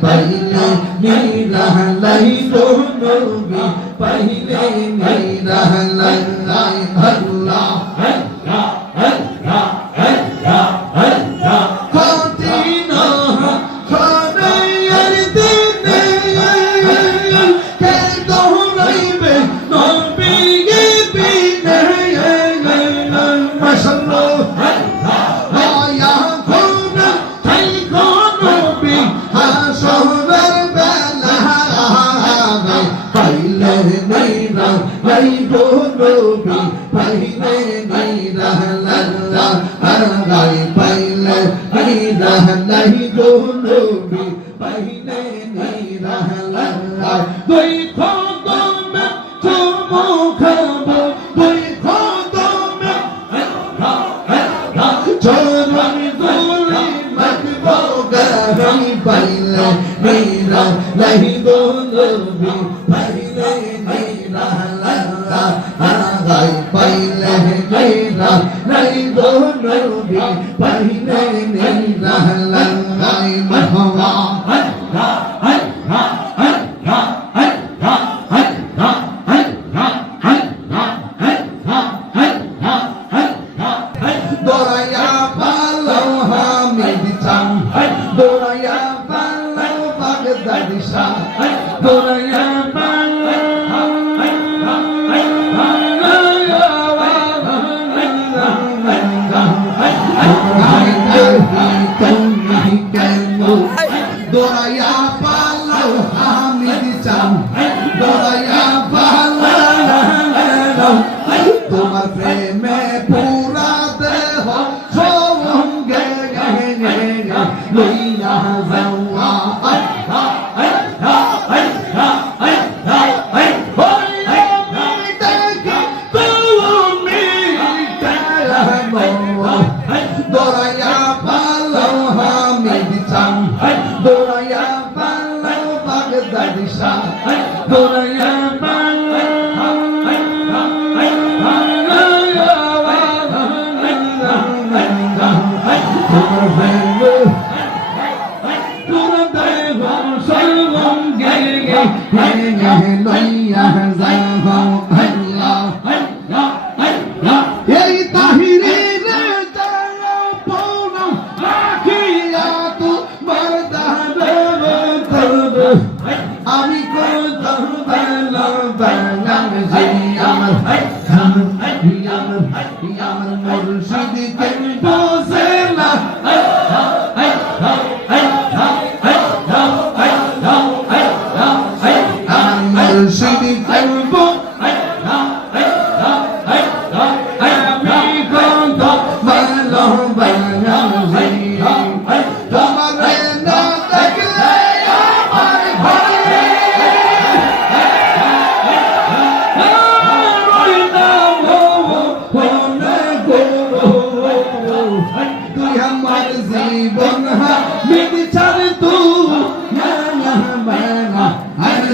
পাইলে নিরালাই গো নবী পাইলে নিরালাই আল্লাহ কঠিন খরার দিনে কে দৌড়াইবে নবীকে বিনে মাশাআল্লাহ মায়া খোনা তাই নবী হাসরের বেলা পাইলে নিরালাই গো নবী পাইলে নিরালাই পাইলে নিরালাই গো নবী পাইলে নিরালাই দুই কদমে চুমু খাবো দুই কদমে চরণ ধুলি মাখবো গাই পাইলে নিরালাই গো নবী পাইলে নিরালাই পাইলে নিরালাই গো নবী পাইলে নিরালাই মারহাবা দোরায়া পালো হামিদ চাম দোরায়া পালো বাগদাদি শাহ দোরায়া পালো দোরায়া পালো হামিদ চাম দোরায়া পালো তোমার প্রেমে পুরা দেহ সঙ্গে লইয়া যাওয়া দোরায়া পালো হামিদ চাম দোরায়া পালো বাগদাদি শাহ দোরায়া পালো লইয়া যাও আল্লাহ এই তাহিরের যারা পোনা রাখিয়া তো বরদান করবে আমি কোথাও বানাম যে আমার মুর্শিদ কে বসে না মুর্শিদ কে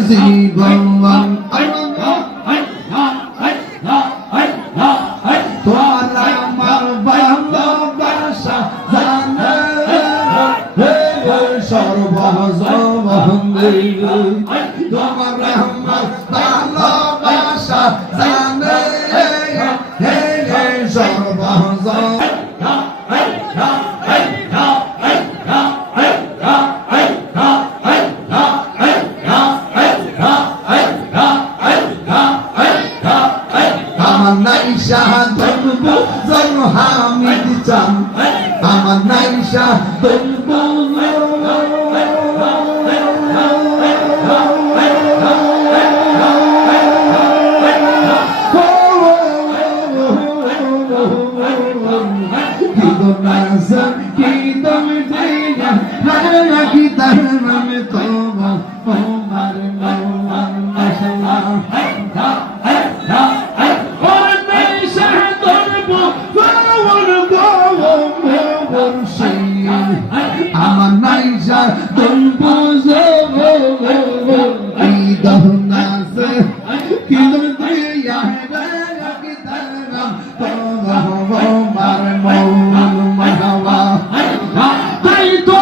জীবন তোমার আমার ভালোবাসা জানে সর্বজবন্দে তোমার আমার ভালোবাসা জানে সর্বজব হামিদ চাম আমার নাইশা তনবু কি তুমি দিয়া কি তার নামে তোমার তোমার মাশাআল্লাহ আমার নাইশা তনবু দহনাসে কি তুমি দিয়া কি তার নাম তোমার মার মৌন মারহাবা তাই তো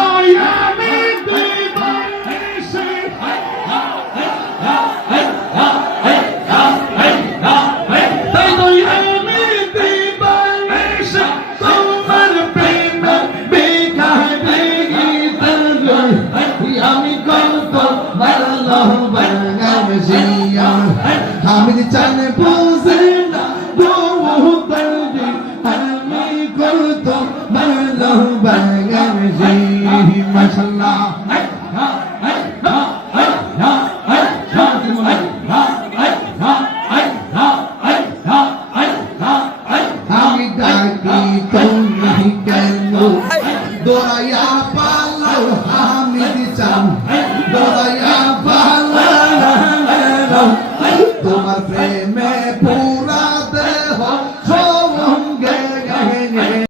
কেন দৌড়াইয়া পা